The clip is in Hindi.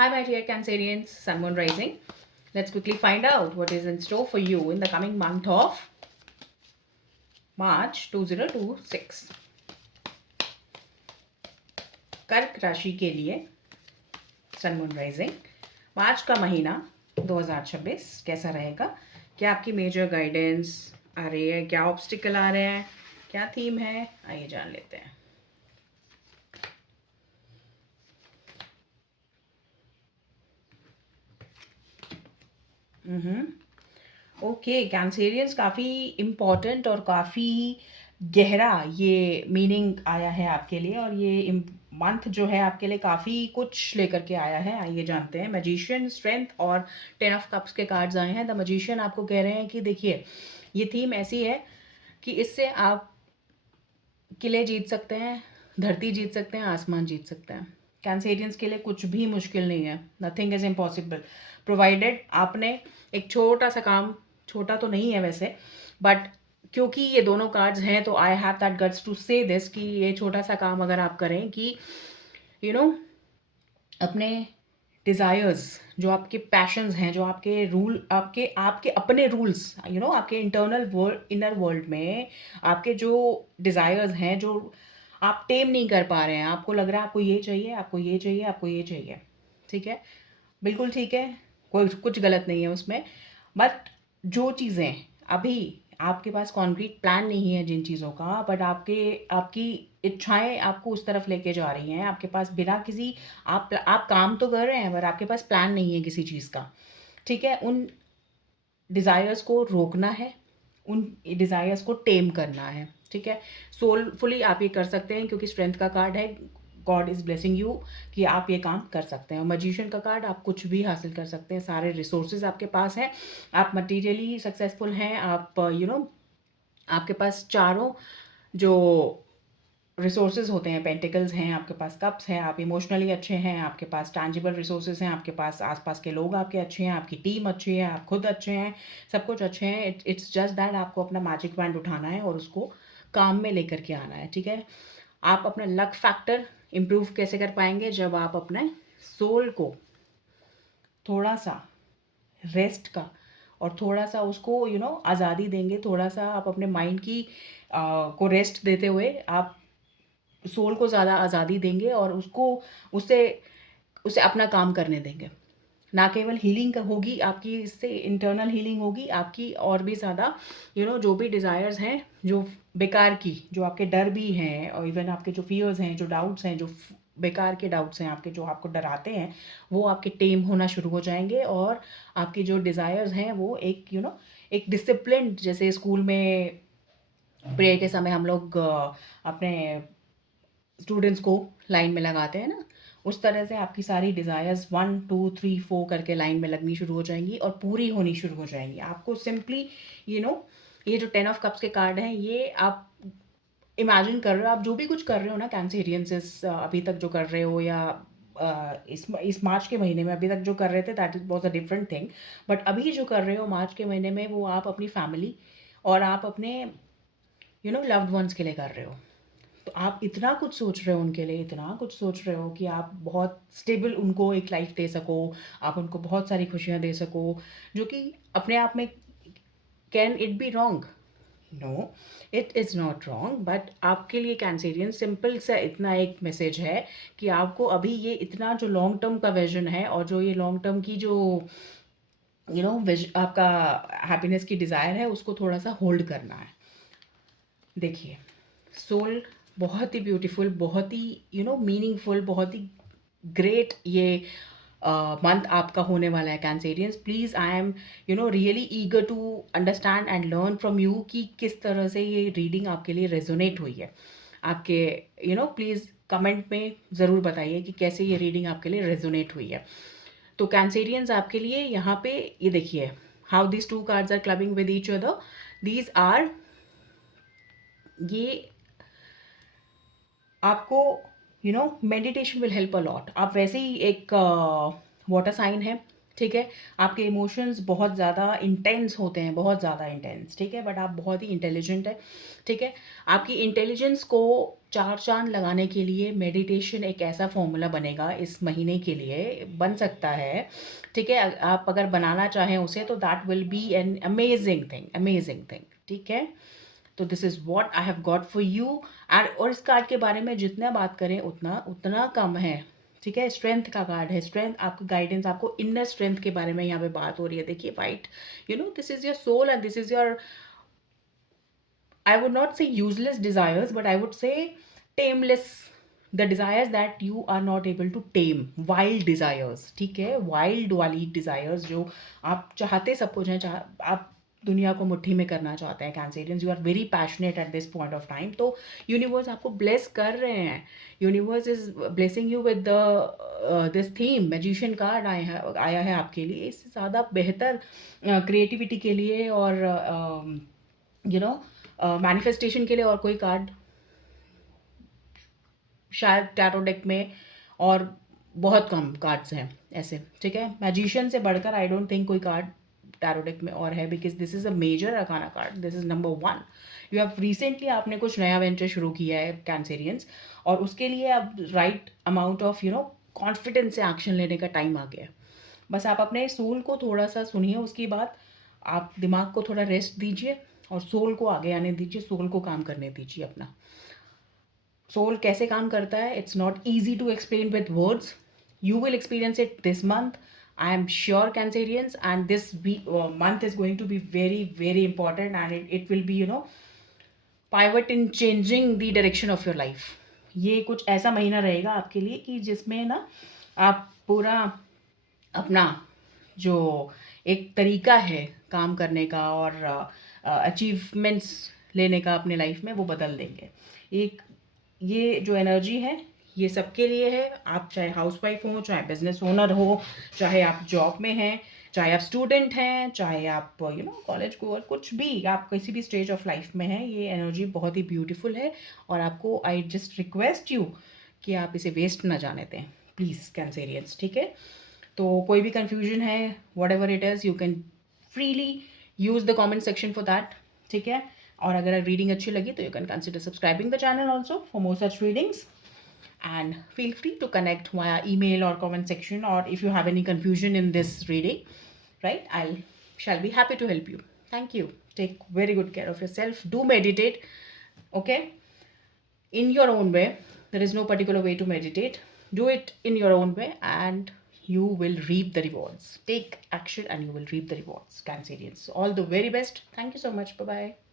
Hi, my dear Cancerians, Sun Moon Rising. Let's quickly find out what is in store for you in the coming month of March 2026. कर्क राशि के लिए सन मून राइजिंग मार्च का महीना 2026 कैसा रहेगा? क्या आपकी मेजर गाइडेंस आ रही है? क्या ऑब्स्टिकल आ रहे हैं? क्या थीम है? आइए जान लेते हैं। ओके, कैंसेरियंस काफ़ी इम्पॉर्टेंट और काफ़ी गहरा ये मीनिंग आया है आपके लिए, और ये मंथ जो है आपके लिए काफ़ी कुछ लेकर के आया है। आइए जानते हैं। मैजिशियन, स्ट्रेंथ और 10 ऑफ कप्स के कार्ड्स आए हैं। द मैजिशियन आपको कह रहे हैं कि देखिए, ये थीम ऐसी है कि इससे आप किले जीत सकते हैं, धरती जीत सकते हैं, आसमान जीत सकते हैं। कैंसेरियंस के लिए कुछ भी मुश्किल नहीं है। नथिंग इज़ इम्पॉसिबल प्रोवाइडेड आपने एक छोटा सा काम, छोटा तो नहीं है वैसे, बट क्योंकि ये दोनों कार्ड्स हैं तो I have that guts to say this कि ये छोटा सा काम अगर आप करें कि यू नो अपने डिज़ायर्स, जो आपके पैशंस हैं, जो आपके रूल, आपके आपके अपने रूल्स, आपके इंटरनल वर्ल्ड, इनर वर्ल्ड में आपके जो डिज़ायर्स हैं, जो आप टेम नहीं कर पा रहे हैं, आपको लग रहा है आपको ये चाहिए, आपको ये चाहिए, आपको ये चाहिए। ठीक है, बिल्कुल ठीक है, कोई कुछ गलत नहीं है उसमें। बट जो चीज़ें अभी आपके पास कॉन्क्रीट प्लान नहीं है जिन चीज़ों का, बट आपके आपकी इच्छाएं आपको उस तरफ लेके जा रही हैं, आपके पास बिना किसी, आप काम तो कर रहे हैं पर आपके पास प्लान नहीं है किसी चीज़ का। ठीक है, उन डिज़ायर्स को रोकना है, उन डिज़ायर्स को टेम करना है। ठीक है, सोलफुली आप ये कर सकते हैं क्योंकि स्ट्रेंथ का कार्ड है। गॉड इज़ ब्लेसिंग यू कि आप ये काम कर सकते हैं। मजिशियन का कार्ड, आप कुछ भी हासिल कर सकते हैं, सारे रिसोर्सेज आपके पास हैं, आप मटीरियली सक्सेसफुल हैं, आप आपके पास चारों जो रिसोर्सेज होते हैं, पेंटिकल्स हैं आपके पास, कप्स हैं, आप इमोशनली अच्छे हैं, आपके पास टैंजिबल रिसोर्सेज हैं, आपके पास आसपास के लोग आपके अच्छे हैं, आपकी टीम अच्छी है, आप खुद अच्छे हैं, सब कुछ अच्छे हैं। इट्स जस्ट दैट आपको अपना मैजिक बैंड उठाना है और उसको काम में लेकर के आना है। ठीक है, आप अपना लक फैक्टर इम्प्रूव कैसे कर पाएंगे? जब आप अपने सोल को थोड़ा सा रेस्ट का और थोड़ा सा उसको आज़ादी देंगे, थोड़ा सा आप अपने माइंड की को रेस्ट देते हुए आप सोल को ज़्यादा आज़ादी देंगे और उसको उससे उसे अपना काम करने देंगे। ना केवल हीलिंग का होगी आपकी, इससे इंटरनल हीलिंग होगी आपकी, और भी ज़्यादा जो भी डिज़ायर्स हैं, जो बेकार की, जो आपके डर भी हैं, और इवन आपके जो फियर्स हैं, जो डाउट्स हैं, जो बेकार के डाउट्स हैं आपके, जो आपको डराते हैं, वो आपके टेम होना शुरू हो जाएंगे। और आपकी जो डिज़ायर्स हैं वो एक एक डिसिप्लिन, जैसे स्कूल में प्रेयर के समय हम लोग अपने स्टूडेंट्स को लाइन में लगाते हैं ना, उस तरह से आपकी सारी डिज़ायर्स 1 2 3 4 करके लाइन में लगनी शुरू हो जाएंगी और पूरी होनी शुरू हो जाएंगी। आपको सिंपली यू नो ये जो 10 ऑफ कप्स के कार्ड हैं, ये आप इमेजिन कर रहे हो, आप जो भी कुछ कर रहे हो ना कैंसेरियंस, अभी तक जो कर रहे हो, या इस मार्च के महीने में अभी तक जो कर रहे थे, that is was a different thing. But अभी जो कर रहे हो मार्च के महीने में, वो आप अपनी फैमिली और आप अपने लव्ड वंस के लिए कर रहे हो। तो आप इतना कुछ सोच रहे हो उनके लिए, इतना कुछ सोच रहे हो कि आप बहुत स्टेबल उनको एक लाइफ दे सको, आप उनको बहुत सारी खुशियाँ दे सको, जो कि अपने आप में, can it be wrong? No, it is not wrong. But आपके लिए कैंसेरियन सिंपल सा इतना एक मैसेज है कि आपको अभी ये इतना जो लॉन्ग टर्म का विजन है, और जो ये लॉन्ग टर्म की जो आपका हैप्पीनेस की डिज़ायर है, उसको थोड़ा सा होल्ड करना है। देखिए, सोल बहुत ही ब्यूटीफुल, बहुत ही मीनिंगफुल, बहुत ही ग्रेट ये मंथ आपका होने वाला है Cancerians. Please, I am really eager to understand and learn from you कि किस तरह से ये रीडिंग आपके लिए रेजोनेट हुई है। आपके प्लीज़ कमेंट में ज़रूर बताइए कि कैसे ये रीडिंग आपके लिए रेजोनेट हुई है। तो कैंसेरियंस आपके लिए यहाँ पे ये देखिए, how this two cards are clubbing with each other, these are, ये आपको meditation will help a lot. आप वैसे ही एक वाटर साइन है, ठीक है? आपके इमोशंस बहुत ज़्यादा इंटेंस होते हैं, बहुत ज़्यादा इंटेंस, ठीक है? बट आप बहुत ही इंटेलिजेंट हैं, ठीक है? आपकी इंटेलिजेंस को 4 चाँद लगाने के लिए मेडिटेशन एक ऐसा फ़ॉर्मूला बनेगा इस महीने के लिए, बन सकता है, ठीक है? आप अगर बनाना चाहें उसे तो that will be an amazing thing, ठीक है? तो this is what I have got for you and और इस कार्ड के बारे में जितना बात करें उतना उतना कम है, ठीक है? स्ट्रेंथ का कार्ड है, स्ट्रेंथ आपको गाइडेंस, आपको इनर स्ट्रेंथ के बारे में यहाँ पे बात हो रही है। देखिए white, this is your soul and this is your, I would not say useless desires, but I would say tameless. The desires that you are not able to tame. Wild desires. ठीक है? Wild वाली desires जो आप चाहते सब कुछ हैं, आप दुनिया को मुट्ठी में करना चाहते हैं Cancerians, you are very passionate at this point of time, तो यूनिवर्स आपको ब्लेस कर रहे हैं, universe is blessing you with the this theme magician card आया है आपके लिए। इससे ज़्यादा बेहतर क्रिएटिविटी के लिए और मैनिफेस्टेशन के लिए और कोई कार्ड शायद टैरो डेक में और बहुत कम कार्ड्स हैं ऐसे, ठीक है? मैजिशियन से बढ़कर आई डोंट थिंक कोई कार्ड टैरो डेक में और है, because this is a major arcana card, this is number 1। You have recently आपने कुछ नया वेंचर शुरू किया है कैंसेरियंस, और उसके लिए अब राइट अमाउंट ऑफ कॉन्फिडेंस से एक्शन लेने का टाइम आ गया है। बस आप अपने सोल को थोड़ा सा सुनिए, उसके बाद आप दिमाग को थोड़ा रेस्ट दीजिए और सोल को आगे आने दीजिए, सोल को काम करने दीजिए अपना। सोल कैसे काम करता है, it's not easy to explain with words, you will experience it this month, I am sure Cancerians, and this month is going to be very very important, and it will be pivot in changing the direction of your life। ये कुछ ऐसा महीना रहेगा आपके लिए कि जिसमें ना आप पूरा अपना जो एक तरीका है काम करने का और अचीवमेंट्स लेने का अपने लाइफ में, वो बदल देंगे। एक ये जो एनर्जी है ये सबके लिए है, आप चाहे हाउसवाइफ हो, चाहे बिजनेस ओनर हो, चाहे आप जॉब में हैं, चाहे आप स्टूडेंट हैं, चाहे आप कॉलेज गोअर, कुछ भी आप किसी भी स्टेज ऑफ लाइफ में हैं, ये एनर्जी बहुत ही ब्यूटीफुल है। और आपको आई जस्ट रिक्वेस्ट यू कि आप इसे वेस्ट ना जाने दें प्लीज़ कैंसेरियंस, ठीक है? तो कोई भी कन्फ्यूजन है, what ever it is, you can freely use the comment section for that, ठीक है? और अगर रीडिंग अच्छी लगी तो you can consider subscribing the channel also for more such readings, and feel free to connect via email or comment section, or if you have any confusion in this reading, right, I'll shall be happy to help you. Thank you. Take very good care of yourself. Do meditate, okay, in your own way. There is no particular way to meditate. Do it in your own way and you will reap the rewards. Take action and you will reap the rewards, Cancerians. All the very best. Thank you so much. Bye bye.